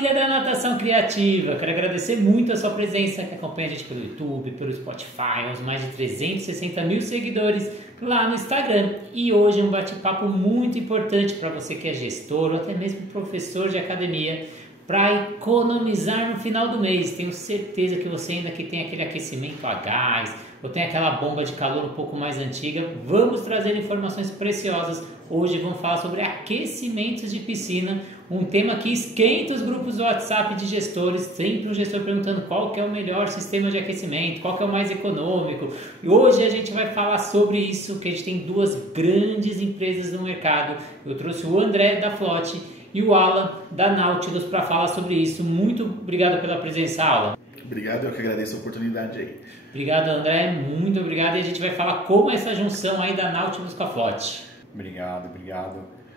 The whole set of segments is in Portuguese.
Família da Natação Criativa, quero agradecer muito a sua presença, que acompanha a gente pelo YouTube, pelo Spotify, aos mais de 360 mil seguidores lá no Instagram. E hoje é um bate-papo muito importante para você que é gestor ou até mesmo professor de academia, para economizar no final do mês. Tenho certeza que você ainda que tem aquele aquecimento a gás ou tem aquela bomba de calor um pouco mais antiga, vamos trazer informações preciosas. Hoje vamos falar sobre aquecimentos de piscina, um tema que esquenta os grupos do WhatsApp de gestores, sempre um gestor perguntando qual que é o melhor sistema de aquecimento, qual que é o mais econômico. E hoje a gente vai falar sobre isso, que a gente tem duas grandes empresas no mercado. Eu trouxe o André da Flote e o Alan da Nautilus para falar sobre isso. Muito obrigado pela presença, Alan. Obrigado, eu que agradeço a oportunidade aí. Obrigado, André, muito obrigado. E a gente vai falar como é essa junção aí da Nautilus com a Flote. Obrigado.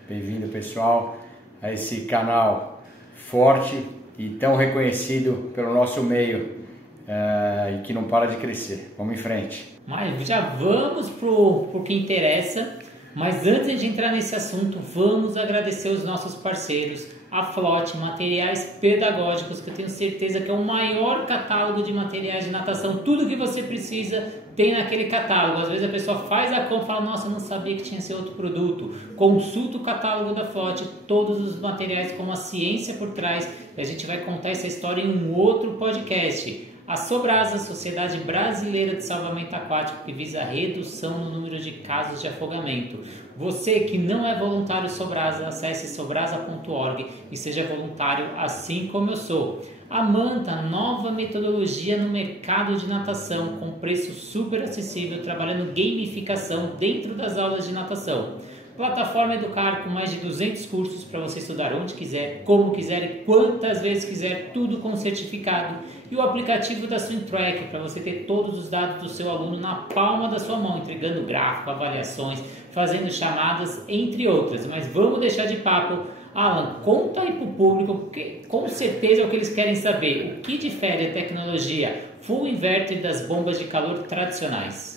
Bem-vindo, pessoal, a esse canal forte e tão reconhecido pelo nosso meio e que não para de crescer. Vamos em frente. Mas já vamos pro que interessa. Mas antes de entrar nesse assunto, vamos agradecer os nossos parceiros, a Flote Materiais Pedagógicos, que eu tenho certeza que é o maior catálogo de materiais de natação. Tudo que você precisa tem naquele catálogo. Às vezes a pessoa faz a compra e fala, nossa, eu não sabia que tinha esse outro produto. Consulta o catálogo da Flote, todos os materiais com a ciência por trás. E a gente vai contar essa história em um outro podcast. A Sobrasa, Sociedade Brasileira de Salvamento Aquático, que visa a redução no número de casos de afogamento. Você que não é voluntário Sobrasa, acesse sobrasa.org e seja voluntário assim como eu sou. A Manta, nova metodologia no mercado de natação, com preço super acessível, trabalhando gamificação dentro das aulas de natação. Plataforma Educar, com mais de 200 cursos para você estudar onde quiser, como quiser e quantas vezes quiser, tudo com certificado. E o aplicativo da SwimTrack, para você ter todos os dados do seu aluno na palma da sua mão, entregando gráfico, avaliações, fazendo chamadas, entre outras. Mas vamos deixar de papo. Alan, conta aí para o público, porque com certeza é o que eles querem saber. O que difere a tecnologia Full Inverter das bombas de calor tradicionais?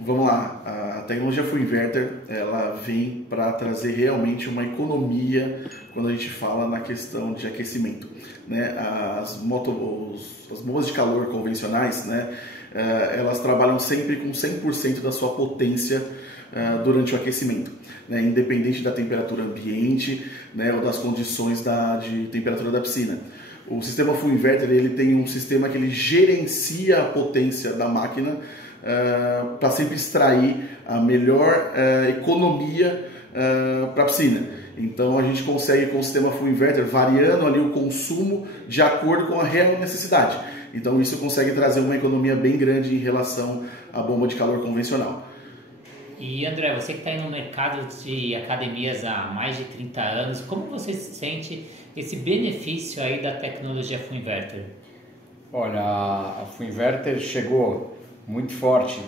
Vamos lá, a tecnologia Full Inverter, ela vem para trazer realmente uma economia quando a gente fala na questão de aquecimento, né? As bombas de calor convencionais, né? Elas trabalham sempre com 100% da sua potência durante o aquecimento, né? Independente da temperatura ambiente, né? Ou das condições de temperatura da piscina. O sistema Full Inverter, ele tem um sistema que ele gerencia a potência da máquina para sempre extrair a melhor economia para a piscina. Então a gente consegue com o sistema Full Inverter variando ali o consumo de acordo com a real necessidade. Então isso consegue trazer uma economia bem grande em relação à bomba de calor convencional. E André, você que está aí no mercado de academias há mais de 30 anos, como você sente esse benefício aí da tecnologia Full Inverter? Olha, a Full Inverter chegou muito forte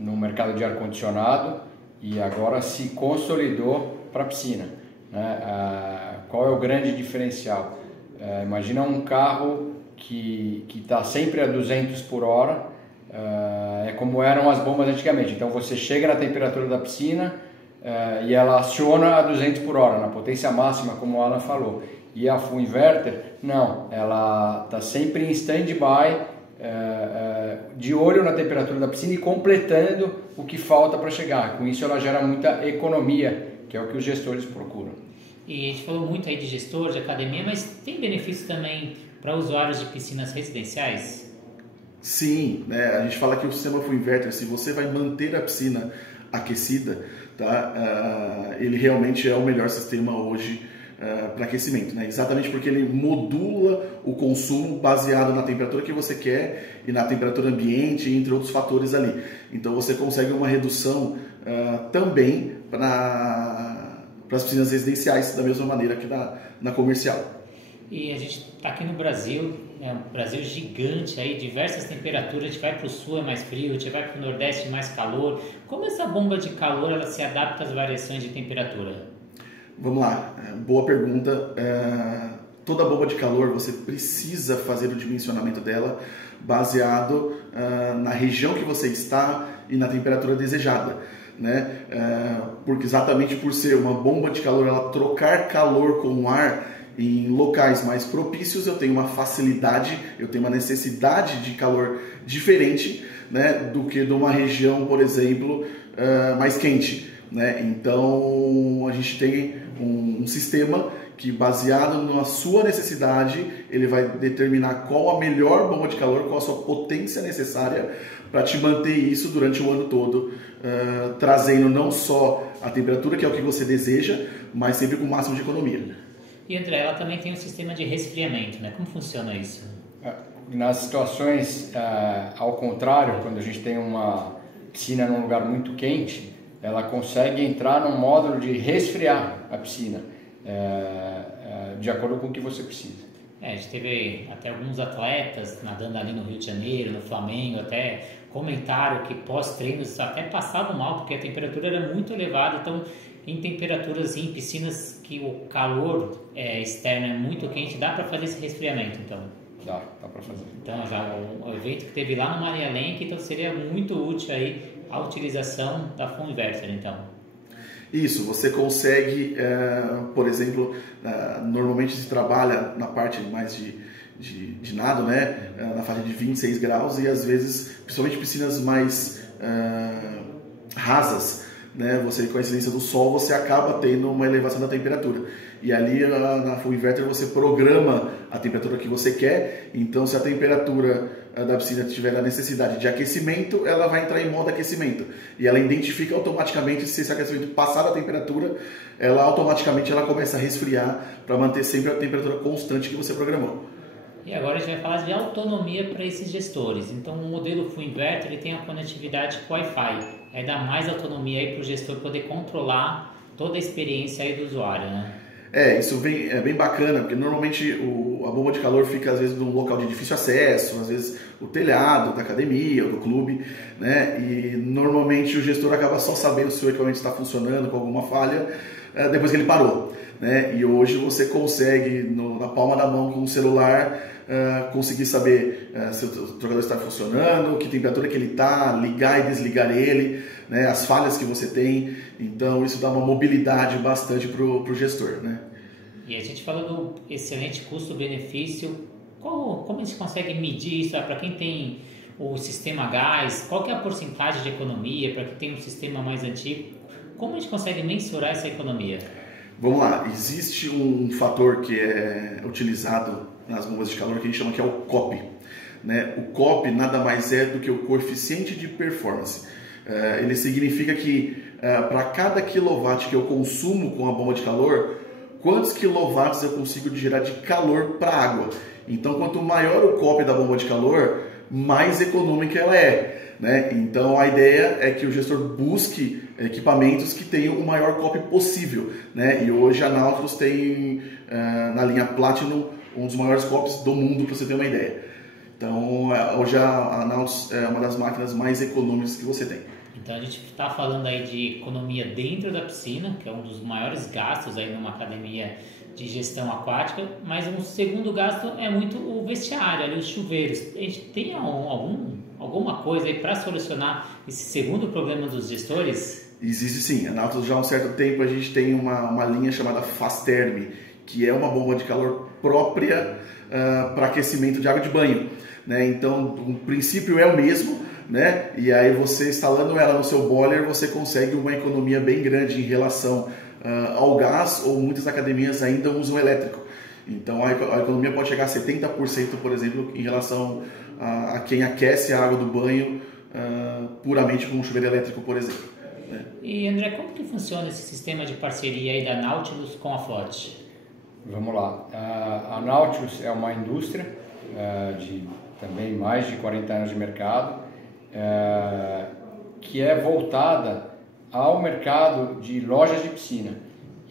no mercado de ar-condicionado e agora se consolidou para a piscina, né? Qual é o grande diferencial? Imagina um carro que está sempre a 200 por hora, é como eram as bombas antigamente. Então você chega na temperatura da piscina e ela aciona a 200 por hora, na potência máxima, como o Alan falou. E a Full Inverter, não, ela está sempre em stand-by, de olho na temperatura da piscina e completando o que falta para chegar. Com isso ela gera muita economia, que é o que os gestores procuram. E a gente falou muito aí de gestor, de academia, mas tem benefício também para usuários de piscinas residenciais? Sim, né? A gente fala que o sistema Full Inverter, se você vai manter a piscina aquecida, tá? Ele realmente é o melhor sistema hoje para aquecimento, né? Exatamente porque ele modula o consumo baseado na temperatura que você quer e na temperatura ambiente, entre outros fatores ali. Então você consegue uma redução também para as piscinas residenciais, da mesma maneira que na comercial. E a gente está aqui no Brasil, é um Brasil gigante, aí, diversas temperaturas, a gente vai para o sul é mais frio, a gente vai para o nordeste mais calor. Como essa bomba de calor ela se adapta às variações de temperatura? Vamos lá, boa pergunta. Toda bomba de calor você precisa fazer o dimensionamento dela baseado na região que você está e na temperatura desejada, né? Porque exatamente por ser uma bomba de calor, ela trocar calor com o ar, em locais mais propícios eu tenho uma facilidade, eu tenho uma necessidade de calor diferente, né, do que de uma região, por exemplo, mais quente, né? Então a gente tem um sistema que, baseado na sua necessidade, ele vai determinar qual a melhor bomba de calor, qual a sua potência necessária para te manter isso durante o ano todo, trazendo não só a temperatura, que é o que você deseja, mas sempre com o máximo de economia. E André, ela também tem um sistema de resfriamento, né? Como funciona isso? Nas situações ao contrário, quando a gente tem uma piscina num lugar muito quente, ela consegue entrar num módulo de resfriar a piscina, de acordo com o que você precisa. A gente teve até alguns atletas nadando ali no Rio de Janeiro, no Flamengo, até comentaram que pós-treinos até passavam mal, porque a temperatura era muito elevada. Então, em temperaturas, em piscinas que o calor externo é muito quente, dá para fazer esse resfriamento, então? Dá para fazer. Então, já o evento que teve lá no Maria Lenk, então seria muito útil aí a utilização da Full Inverter, então. Isso, você consegue, por exemplo, normalmente se trabalha na parte mais de nado, né, na faixa de 26 graus e às vezes, principalmente piscinas mais rasas, né, você com a incidência do sol, você acaba tendo uma elevação da temperatura. E ali na Full Inverter você programa a temperatura que você quer, então se a temperatura da piscina tiver a necessidade de aquecimento, ela vai entrar em modo aquecimento. E ela identifica automaticamente se esse aquecimento passar da temperatura, ela automaticamente começa a resfriar para manter sempre a temperatura constante que você programou. E agora a gente vai falar de autonomia para esses gestores. Então o modelo Full Inverter ele tem a conectividade com Wi-Fi. Aí dá mais autonomia aí para o gestor poder controlar toda a experiência aí do usuário, né? Isso é bem bacana, porque normalmente a bomba de calor fica às vezes num local de difícil acesso, às vezes o telhado da academia ou do clube, né? E normalmente o gestor acaba só sabendo se o equipamento está funcionando com alguma falha depois que ele parou, né? E hoje você consegue, na palma da mão com o celular, conseguir saber se o trocador está funcionando, que temperatura que ele está, ligar e desligar ele, né, as falhas que você tem. Então isso dá uma mobilidade bastante para o gestor, né? E a gente falou do excelente custo-benefício. Como a gente consegue medir isso? Para quem tem o sistema gás, qual que é a porcentagem de economia? Para quem tem um sistema mais antigo, como a gente consegue mensurar essa economia? Vamos lá, existe um fator que é utilizado nas bombas de calor que a gente chama que é o COP, né? O COP nada mais é do que o coeficiente de performance. Ele significa que para cada quilowatt que eu consumo com a bomba de calor, quantos quilowatts eu consigo gerar de calor para a água. Então, quanto maior o COP da bomba de calor, mais econômica ela é, né? Então, a ideia é que o gestor busque equipamentos que tenham o maior COP possível, né? E hoje a Nautilus tem, na linha Platinum, um dos maiores COPs do mundo, para você ter uma ideia. Então, hoje a Nautilus é uma das máquinas mais econômicas que você tem. Então, a gente está falando aí de economia dentro da piscina, que é um dos maiores gastos aí numa academia de gestão aquática, mas um segundo gasto é muito o vestiário, ali, os chuveiros. A gente tem alguma coisa aí para solucionar esse segundo problema dos gestores? Existe sim. A Nautilus já há um certo tempo a gente tem uma linha chamada Fasterm, que é uma bomba de calor própria para aquecimento de água de banho, né? Então o princípio é o mesmo, né? E aí você instalando ela no seu boiler, você consegue uma economia bem grande em relação ao gás, ou muitas academias ainda usam elétrico. Então a economia pode chegar a 70%, por exemplo, em relação a quem aquece a água do banho puramente com um chuveiro elétrico, por exemplo. E André, como que funciona esse sistema de parceria aí da Nautilus com a Flot? Vamos lá. A Nautilus é uma indústria de também mais de 40 anos de mercado, que é voltada ao mercado de lojas de piscina.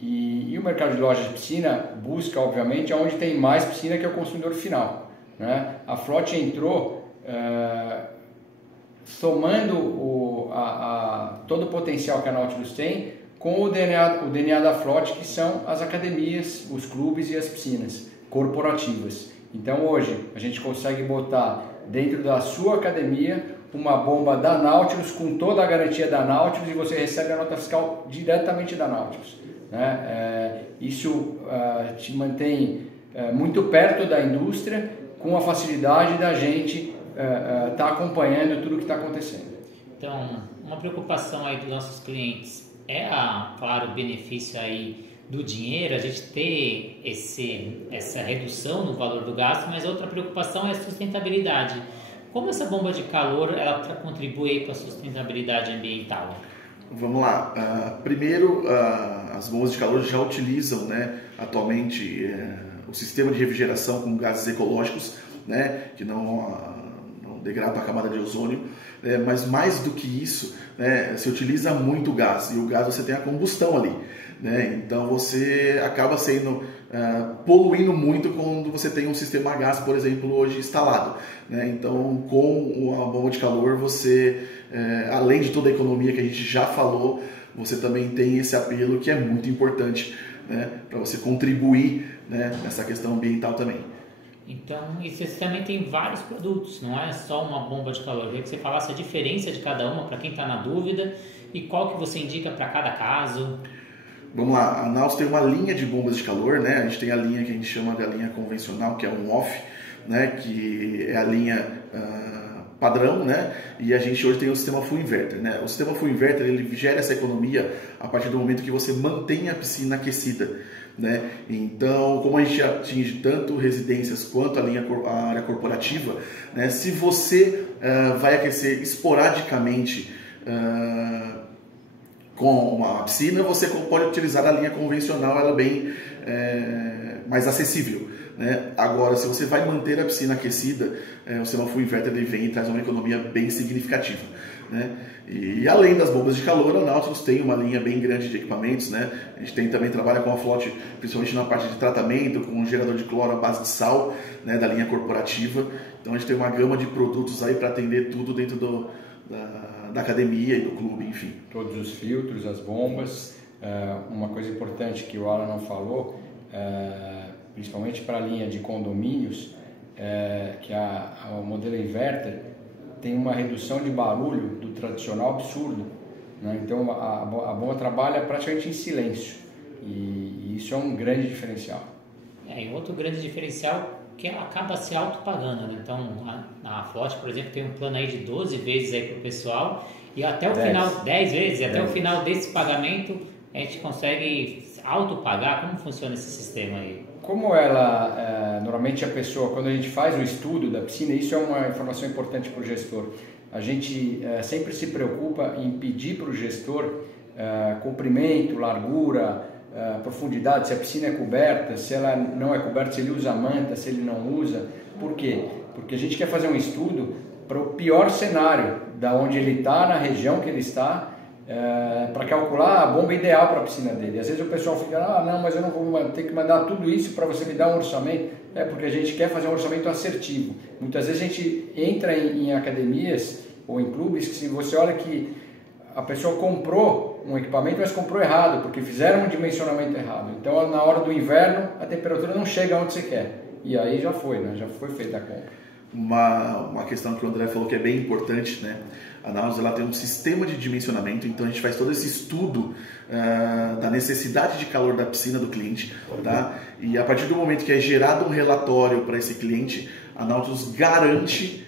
E o mercado de lojas de piscina busca, obviamente, onde tem mais piscina, que é o consumidor final, né? A Flot entrou somando todo o potencial que a Nautilus tem com o DNA da Flot, que são as academias, os clubes e as piscinas corporativas. Então hoje a gente consegue botar dentro da sua academia uma bomba da Nautilus com toda a garantia da Nautilus, e você recebe a nota fiscal diretamente da Nautilus. né? Isso te mantém muito perto da indústria, com a facilidade da gente estar acompanhando tudo que está acontecendo. Então, uma preocupação aí dos nossos clientes é, claro, o benefício aí do dinheiro, a gente ter essa redução no valor do gasto, mas outra preocupação é a sustentabilidade. Como essa bomba de calor ela contribui para a sustentabilidade ambiental? Vamos lá. Primeiro, as bombas de calor já utilizam, né, atualmente o sistema de refrigeração com gases ecológicos, né, que não degradam a camada de ozônio, mas mais do que isso, né, se utiliza muito gás, e o gás você tem a combustão ali, né, então você acaba poluindo muito quando você tem um sistema a gás, por exemplo, hoje instalado, né, então com a bomba de calor você, além de toda a economia que a gente já falou, você também tem esse apelo que é muito importante, né, para você contribuir, né, nessa questão ambiental também. Então, e você também tem vários produtos, não é só uma bomba de calor. Eu queria que você falasse a diferença de cada uma para quem está na dúvida e qual que você indica para cada caso. Vamos lá, a Naus tem uma linha de bombas de calor, né? A gente tem a linha que a gente chama de linha convencional, que é um off, né? Que é a linha padrão, né? E a gente hoje tem o sistema full inverter, né? O sistema full inverter ele gera essa economia a partir do momento que você mantém a piscina aquecida, né? Então, como a gente atinge tanto residências quanto a área corporativa, né? Se você vai aquecer esporadicamente com uma piscina, você pode utilizar a linha convencional, ela é bem mais acessível, né? Agora, se você vai manter a piscina aquecida, o sistema full inverter ele vem e traz uma economia bem significativa, né? E além das bombas de calor, a Nautilus tem uma linha bem grande de equipamentos, né? A gente também trabalha com a Flote, principalmente na parte de tratamento, com um gerador de cloro à base de sal, né, da linha corporativa. Então a gente tem uma gama de produtos aí para atender tudo dentro da academia e do clube, enfim. Todos os filtros, as bombas. Uma coisa importante que o Alan não falou, principalmente para a linha de condomínios, que o modelo inverter tem uma redução de barulho do tradicional absurdo, né? Então a bomba trabalha praticamente em silêncio e isso é um grande diferencial. E outro grande diferencial que ela acaba se autopagando, né? Então a Flote, por exemplo, tem um plano aí de 12 vezes aí para o pessoal e até o final, 10 vezes, e até o final desse pagamento a gente consegue autopagar. Como funciona esse sistema aí? Como normalmente a pessoa, quando a gente faz o estudo da piscina, isso é uma informação importante para o gestor, a gente sempre se preocupa em pedir para o gestor comprimento, largura, profundidade, se a piscina é coberta, se ela não é coberta, se ele usa manta, se ele não usa. Por quê? Porque a gente quer fazer um estudo para o pior cenário, da onde ele está, na região que ele está, para calcular a bomba ideal para a piscina dele. Às vezes o pessoal fica, não, mas eu não vou ter que mandar tudo isso para você me dar um orçamento. Porque a gente quer fazer um orçamento assertivo. Muitas vezes a gente entra em academias ou em clubes que se você olha que a pessoa comprou um equipamento, mas comprou errado, porque fizeram um dimensionamento errado. Então na hora do inverno a temperatura não chega onde você quer. E aí já foi, né? Já foi feita a compra. Uma questão que o André falou que é bem importante, né? A Naus ela tem um sistema de dimensionamento, então a gente faz todo esse estudo da necessidade de calor da piscina do cliente, tá? E a partir do momento que é gerado um relatório para esse cliente, a Nautilus garante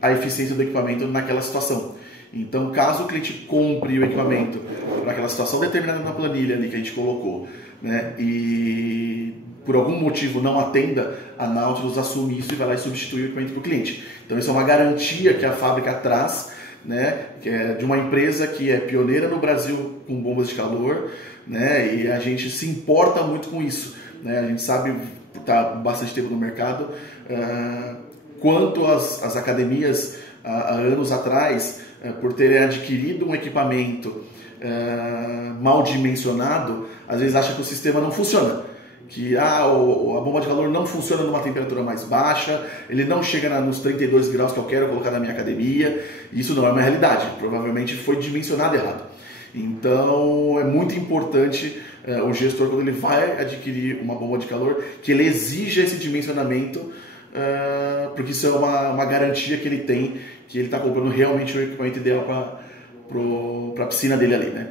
a eficiência do equipamento naquela situação. Então, caso o cliente compre o equipamento para aquela situação determinada na planilha ali que a gente colocou, né, e por algum motivo não atenda, a Nautilus assume isso e vai lá e substitui o equipamento para o cliente. Então, isso é uma garantia que a fábrica traz, né, que é de uma empresa que é pioneira no Brasil com bombas de calor, né, e a gente se importa muito com isso, né, a gente sabe, por estar bastante tempo no mercado, quanto as academias há anos atrás, por terem adquirido um equipamento mal dimensionado, às vezes acha que o sistema não funciona, que a bomba de calor não funciona numa temperatura mais baixa, ele não chega nos 32 graus que eu quero colocar na minha academia. Isso não é uma realidade, provavelmente foi dimensionado errado. Então é muito importante o gestor, quando ele vai adquirir uma bomba de calor, que ele exija esse dimensionamento, porque isso é uma garantia que ele tem, que ele está comprando realmente o equipamento ideal para a piscina dele ali, né?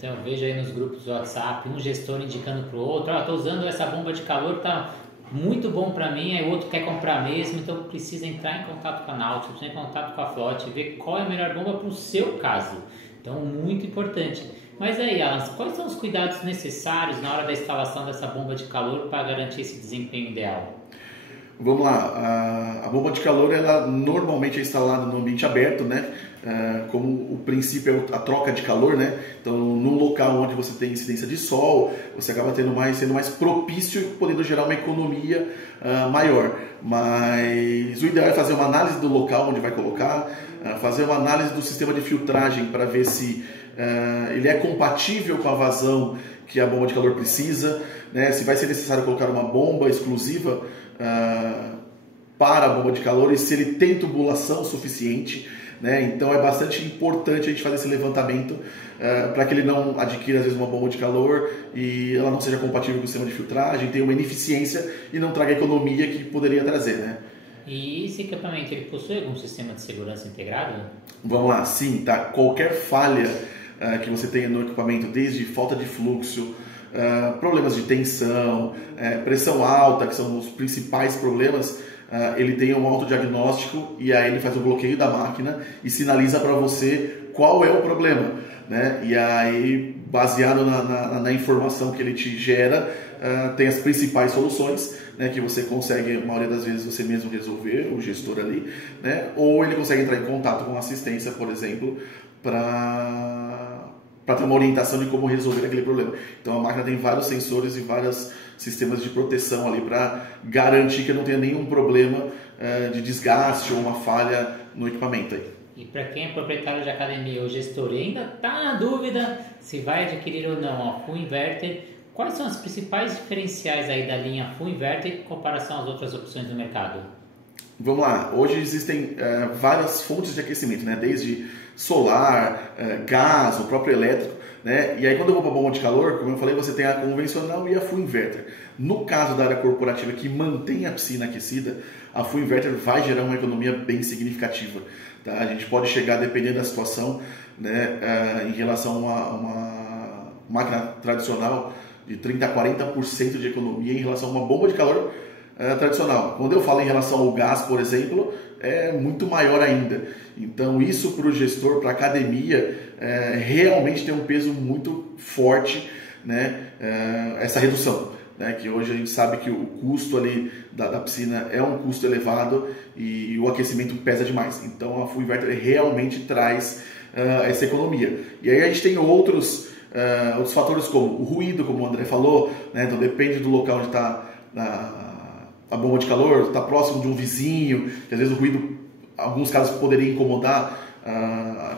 Então eu vejo aí nos grupos do WhatsApp, um gestor indicando para o outro, estou usando essa bomba de calor, tá muito bom para mim, aí o outro quer comprar mesmo, então precisa entrar em contato com a Nautilus, precisa entrar em contato com a Flote, ver qual é a melhor bomba para o seu caso. Então, muito importante. Mas aí, Alan, quais são os cuidados necessários na hora da instalação dessa bomba de calor para garantir esse desempenho ideal? Vamos lá, a bomba de calor ela normalmente é instalada no ambiente aberto, né? Como o princípio é a troca de calor, né? Então, num local onde você tem incidência de sol, você acaba sendo mais propício, podendo gerar uma economia maior. Mas o ideal é fazer uma análise do local onde vai colocar, fazer uma análise do sistema de filtragem para ver se ele é compatível com a vazão que a bomba de calor precisa, né? Se vai ser necessário colocar uma bomba exclusiva para a bomba de calor e se ele tem tubulação suficiente, né? Então é bastante importante a gente fazer esse levantamento para que ele não adquira às vezes uma bomba de calor e ela não seja compatível com o sistema de filtragem, tenha uma ineficiência e não traga a economia que poderia trazer, né? E esse equipamento ele possui algum sistema de segurança integrado? Vamos lá, sim, tá? Qualquer falha que você tenha no equipamento, desde falta de fluxo, problemas de tensão, pressão alta, que são os principais problemas, ele tem um autodiagnóstico e aí ele faz o bloqueio da máquina e sinaliza para você qual é o problema, né? E aí, baseado na informação que ele te gera, tem as principais soluções, né, que você consegue, a maioria das vezes, você mesmo resolver, o gestor ali, né? Ou ele consegue entrar em contato com assistência, por exemplo, para ter uma orientação de como resolver aquele problema. Então a máquina tem vários sensores e vários sistemas de proteção ali para garantir que não tenha nenhum problema de desgaste ou uma falha no equipamento aí. E para quem é proprietário de academia ou gestor e ainda está na dúvida se vai adquirir ou não a Full Inverter, quais são as principais diferenciais aí da linha Full Inverter em comparação às outras opções do mercado? Vamos lá, hoje existem várias fontes de aquecimento, né? Desde solar, gás, o próprio elétrico, né? E aí quando eu vou para a bomba de calor, como eu falei, você tem a convencional e a Full Inverter. No caso da área corporativa que mantém a piscina aquecida, a Full Inverter vai gerar uma economia bem significativa. Tá? A gente pode chegar, dependendo da situação, né, em relação a uma máquina tradicional, de 30% a 40% de economia em relação a uma bomba de calor tradicional. Quando eu falo em relação ao gás, por exemplo, é muito maior ainda. Então isso para o gestor, para a academia, realmente tem um peso muito forte, né, essa redução. Né, que hoje a gente sabe que o custo ali da piscina é um custo elevado e o aquecimento pesa demais. Então a Full Inverter realmente traz essa economia. E aí a gente tem outros fatores como o ruído, como o André falou, né, então depende do local onde está a bomba de calor, está próximo de um vizinho, que às vezes o ruído, em alguns casos, poderia incomodar,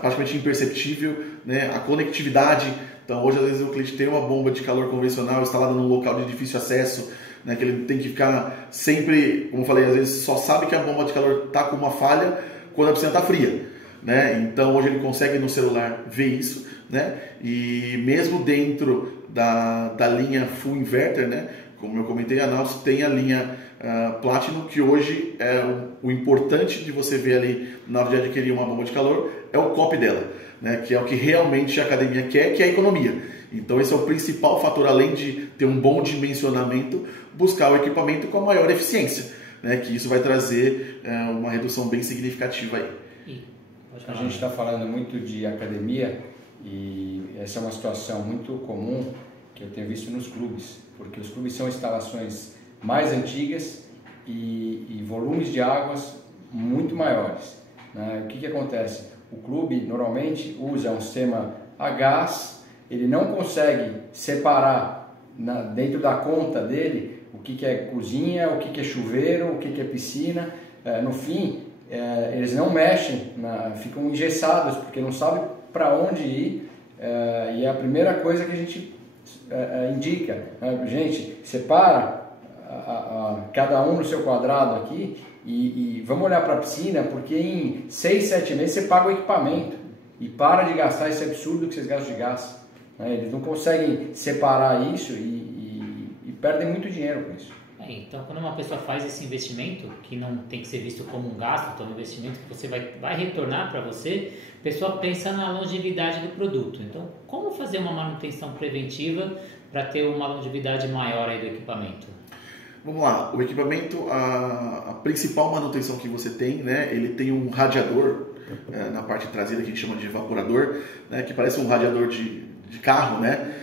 praticamente imperceptível, né? A conectividade, então hoje às vezes o cliente tem uma bomba de calor convencional instalada num local de difícil acesso, né? Que ele tem que ficar sempre, como eu falei, às vezes só sabe que a bomba de calor está com uma falha quando a piscina está fria, né? Então hoje ele consegue no celular ver isso, né? E mesmo dentro da linha Full Inverter, né? Como eu comentei, a Nautilus tem a linha Platinum, que hoje é o importante de você ver ali na hora de adquirir uma bomba de calor, é o COP dela, né? Que é o que realmente a academia quer, que é a economia. Então esse é o principal fator, além de ter um bom dimensionamento, buscar o equipamento com a maior eficiência, né? Que isso vai trazer uma redução bem significativa aí. A gente está falando muito de academia e essa é uma situação muito comum que eu tenho visto nos clubes, porque os clubes são instalações mais antigas e volumes de águas muito maiores, né? O que acontece? O clube normalmente usa um sistema a gás, ele não consegue separar dentro da conta dele o que é cozinha, o que é chuveiro, o que é piscina. No fim, eles não mexem, ficam engessados porque não sabem para onde ir, e é a primeira coisa que a gente indica, gente, separa cada um no seu quadrado aqui e vamos olhar para a piscina, porque em 6, 7 meses você paga o equipamento e para de gastar esse absurdo que vocês gastam de gás, né? Eles não conseguem separar isso e perdem muito dinheiro com isso. Então, quando uma pessoa faz esse investimento, que não tem que ser visto como um gasto, então é um investimento que você vai retornar para você, a pessoa pensa na longevidade do produto. Então, como fazer uma manutenção preventiva para ter uma longevidade maior aí do equipamento? Vamos lá, o equipamento, a principal manutenção que você tem, né, ele tem um radiador na parte traseira que a gente chama de evaporador, né, que parece um radiador de carro, né,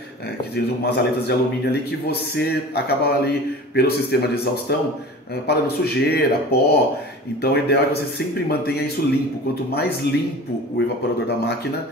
que tem umas aletas de alumínio ali que você acaba ali pelo sistema de exaustão parando sujeira, pó. Então o ideal é que você sempre mantenha isso limpo. Quanto mais limpo o evaporador da máquina,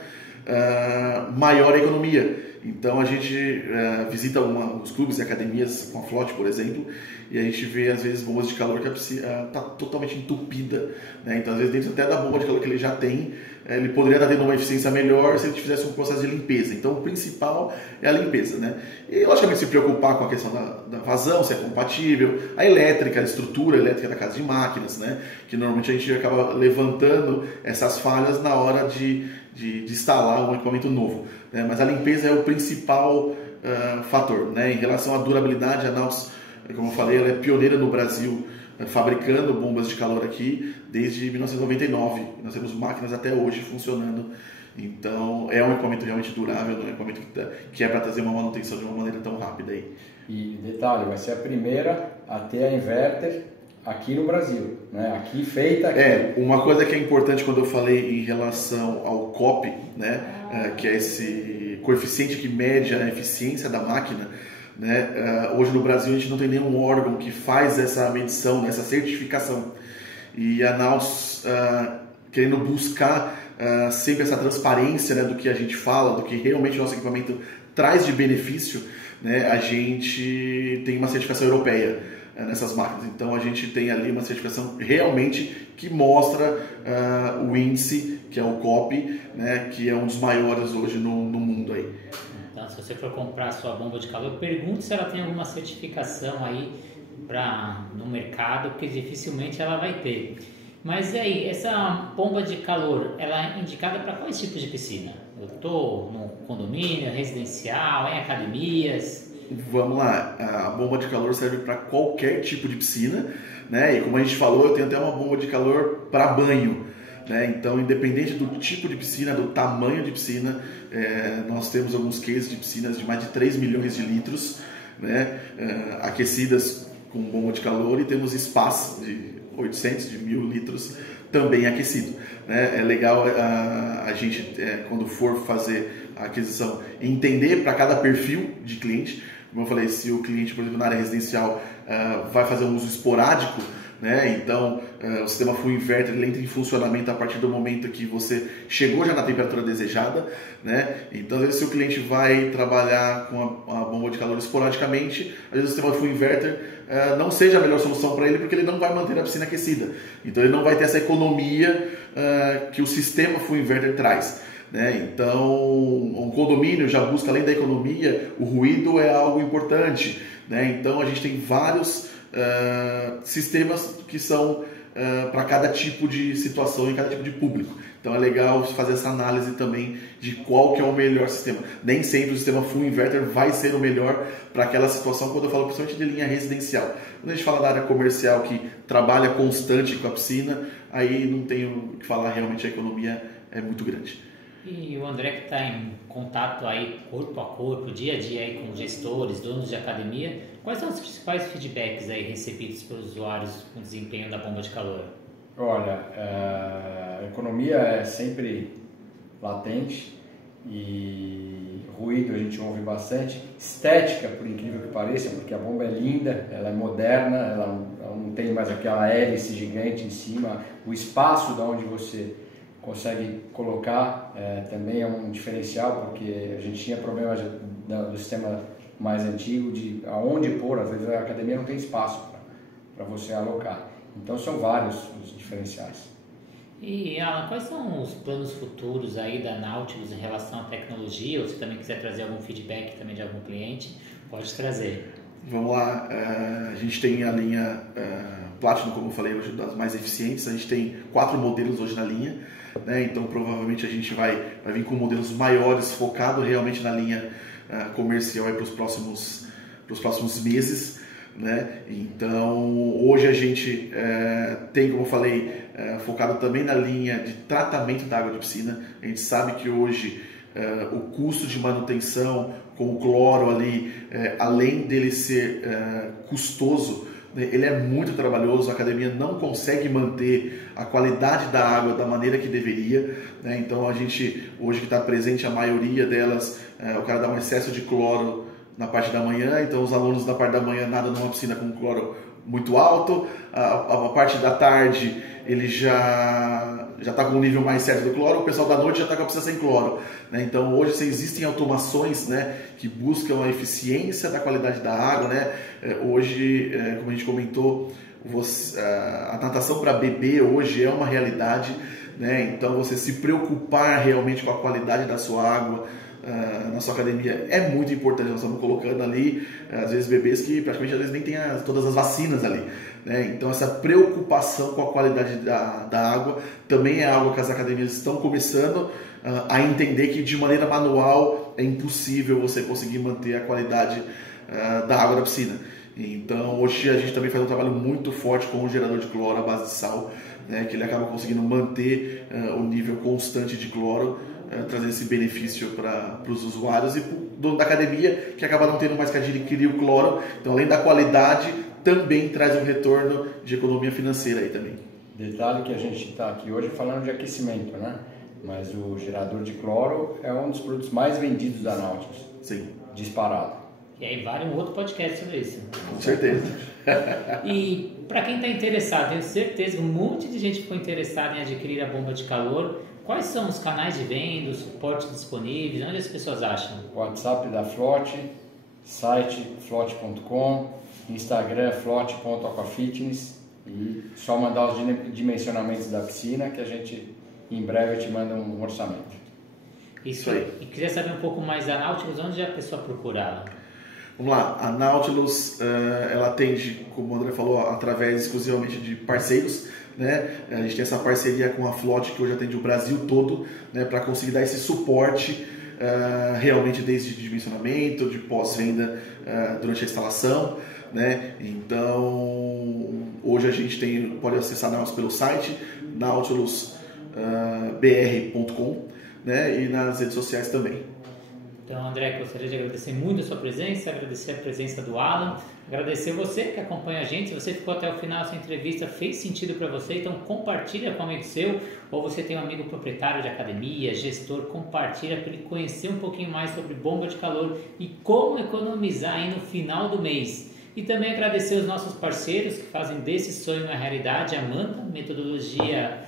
maior a economia. Então a gente visita os clubes e academias com a Flotte, por exemplo, e a gente vê às vezes bombas de calor que a piscina está totalmente entupida, né? Então às vezes dentro até da bomba de calor que ele já tem, ele poderia estar tendo uma eficiência melhor se ele fizesse um processo de limpeza. Então o principal é a limpeza, né? E logicamente se preocupar com a questão da vazão, se é compatível, a elétrica, a estrutura elétrica da casa de máquinas, né? Que normalmente a gente acaba levantando essas falhas na hora de instalar um equipamento novo, né? Mas a limpeza é o principal fator, né? Em relação à durabilidade, a Nautilus, como eu falei, ela é pioneira no Brasil fabricando bombas de calor aqui desde 1999. Nós temos máquinas até hoje funcionando. Então é um equipamento realmente durável, não é um equipamento que é para trazer uma manutenção de uma maneira tão rápida aí. E detalhe, vai ser a primeira a ter a inverter aqui no Brasil, né? Aqui feita aqui. Uma coisa que é importante quando eu falei em relação ao COP, né, que é esse coeficiente que mede a eficiência da máquina, né? Hoje no Brasil a gente não tem nenhum órgão que faz essa medição, essa certificação. E a Nautilus, querendo buscar sempre essa transparência, né, do que a gente fala, do que realmente o nosso equipamento traz de benefício, né, a gente tem uma certificação europeia nessas máquinas. Então a gente tem ali uma certificação realmente que mostra o índice, que é o COP, né, que é um dos maiores hoje no mundo aí. Então, se você for comprar a sua bomba de calor, pergunte se ela tem alguma certificação aí no mercado, porque dificilmente ela vai ter. Mas e aí, essa bomba de calor, ela é indicada para quais tipos de piscina? Eu estou no condomínio, residencial, em academias? Vamos lá, a bomba de calor serve para qualquer tipo de piscina, né? E como a gente falou, eu tenho até uma bomba de calor para banho, né? Então, independente do tipo de piscina, do tamanho de piscina, nós temos alguns cases de piscinas de mais de 3 milhões de litros, né? Aquecidas com bomba de calor, e temos espaços de 800, de 1.000 litros também aquecido, né? É legal a gente, quando for fazer a aquisição, entender para cada perfil de cliente. Como eu falei, se o cliente, por exemplo, na área residencial vai fazer um uso esporádico, né? Então o sistema full inverter ele entra em funcionamento a partir do momento que você chegou já na temperatura desejada, né? Então às vezes se o cliente vai trabalhar com a bomba de calor esporadicamente, às vezes o sistema full inverter não seja a melhor solução para ele, porque ele não vai manter a piscina aquecida, então ele não vai ter essa economia que o sistema full inverter traz, né? Então um condomínio já busca, além da economia, o ruído é algo importante, né? Então a gente tem vários sistemas que são para cada tipo de situação e cada tipo de público. Então é legal fazer essa análise também de qual que é o melhor sistema. Nem sempre o sistema full inverter vai ser o melhor para aquela situação, quando eu falo principalmente de linha residencial. Quando a gente fala da área comercial que trabalha constante com a piscina, aí não tenho o que falar, realmente a economia é muito grande. E o André, que está em contato aí corpo a corpo, dia a dia aí com gestores, donos de academia, quais são os principais feedbacks aí recebidos pelos usuários com o desempenho da bomba de calor? Olha, a economia é sempre latente e ruído a gente ouve bastante. Estética, por incrível que pareça, porque a bomba é linda, ela é moderna, ela não tem mais aquela hélice gigante em cima, o espaço de onde você consegue colocar também é um diferencial, porque a gente tinha problemas do sistema mais antigo de aonde pôr, às vezes a academia não tem espaço para você alocar. Então são vários os diferenciais. E Alan, quais são os planos futuros aí da Nautilus em relação à tecnologia? Ou se também quiser trazer algum feedback também de algum cliente, pode trazer. Vamos lá, a gente tem a linha Platinum, como eu falei, hoje das mais eficientes. A gente tem 4 modelos hoje na linha, né? Então provavelmente a gente vai vir com modelos maiores, focado realmente na linha comercial para os próximos meses. né? Então, hoje a gente tem, como eu falei, focado também na linha de tratamento da água de piscina. A gente sabe que hoje o custo de manutenção com o cloro ali, além dele ser custoso, ele é muito trabalhoso. A academia não consegue manter a qualidade da água da maneira que deveria, né? Então a gente, hoje que está presente, a maioria delas, o cara dá um excesso de cloro na parte da manhã, então os alunos da parte da manhã nadam numa piscina com cloro muito alto, a parte da tarde ele já está com um nível mais certo do cloro, o pessoal da noite já está com a piscina sem cloro, né? Então hoje existem automações, né, que buscam a eficiência da qualidade da água, né? Hoje, como a gente comentou, a natação para bebê hoje é uma realidade, né? Então você se preocupar realmente com a qualidade da sua água na sua academia é muito importante. Nós estamos colocando ali, às vezes, bebês que praticamente às vezes nem têm todas as vacinas ali, né? Então essa preocupação com a qualidade da água também é algo que as academias estão começando a entender, que de maneira manual é impossível você conseguir manter a qualidade da água da piscina. Então hoje a gente também faz um trabalho muito forte com o gerador de cloro à base de sal, né, que ele acaba conseguindo manter o nível constante de cloro, trazendo esse benefício para os usuários e para o dono da academia, que acaba não tendo mais que adquirir o cloro. Então, além da qualidade, também traz um retorno de economia financeira aí também. Detalhe que a gente está aqui hoje falando de aquecimento, né? Mas o gerador de cloro é um dos produtos mais vendidos da Nautilus. Sim. Disparado. E aí vale um outro podcast sobre isso. Com certeza. E para quem está interessado, tenho certeza que um monte de gente ficou interessada em adquirir a bomba de calor. Quais são os canais de venda, os suportes disponíveis? Onde as pessoas acham? WhatsApp da Float, site float.com, Instagram float.aquafitness, e só mandar os dimensionamentos da piscina que a gente em breve te manda um orçamento. Isso aí. E queria saber um pouco mais da Nautilus, onde a pessoa procurá-la? Vamos lá, a Nautilus ela atende, como o André falou, através exclusivamente de parceiros, né? A gente tem essa parceria com a Float, que hoje atende o Brasil todo, né, para conseguir dar esse suporte realmente desde dimensionamento, de pós-venda durante a instalação, né? Então hoje a gente pode acessar nós pelo site nautilusbr.com, né, e nas redes sociais também. Então, André, gostaria de agradecer muito a sua presença, agradecer a presença do Alan, agradecer você que acompanha a gente. Se você ficou até o final, essa entrevista fez sentido para você, então compartilha com um amigo seu, ou você tem um amigo proprietário de academia, gestor, compartilha para ele conhecer um pouquinho mais sobre bomba de calor e como economizar aí no final do mês. E também agradecer os nossos parceiros que fazem desse sonho uma realidade, a Manta, metodologia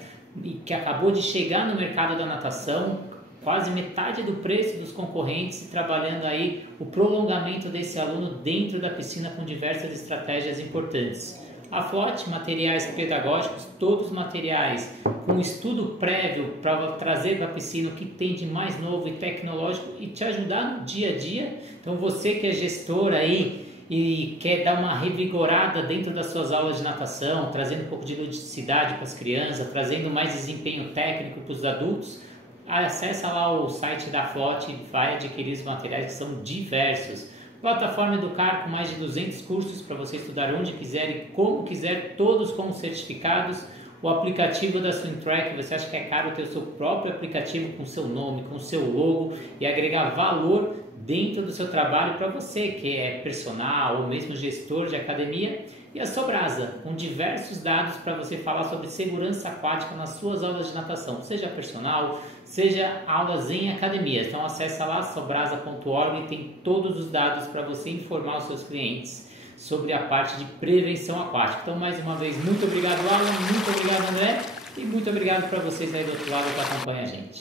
que acabou de chegar no mercado da natação, quase metade do preço dos concorrentes, trabalhando aí o prolongamento desse aluno dentro da piscina com diversas estratégias importantes. A Float, materiais pedagógicos, todos os materiais com estudo prévio para trazer para a piscina o que tem de mais novo e tecnológico e te ajudar no dia a dia. Então você que é gestor aí e quer dar uma revigorada dentro das suas aulas de natação, trazendo um pouco de ludicidade para as crianças, trazendo mais desempenho técnico para os adultos, acessa lá o site da Float e vai adquirir os materiais que são diversos. Plataforma Educar com mais de 200 cursos para você estudar onde quiser e como quiser, todos com certificados. O aplicativo da Swimtrack, você acha que é caro ter o seu próprio aplicativo com seu nome, com seu logo e agregar valor dentro do seu trabalho para você que é personal ou mesmo gestor de academia. E a Sobrasa, com diversos dados para você falar sobre segurança aquática nas suas aulas de natação, seja personal, seja aulas em academias. Então acessa lá sobrasa.org e tem todos os dados para você informar os seus clientes sobre a parte de prevenção aquática. Então, mais uma vez, muito obrigado, Alan, muito obrigado, André, e muito obrigado para vocês aí do outro lado que acompanham a gente.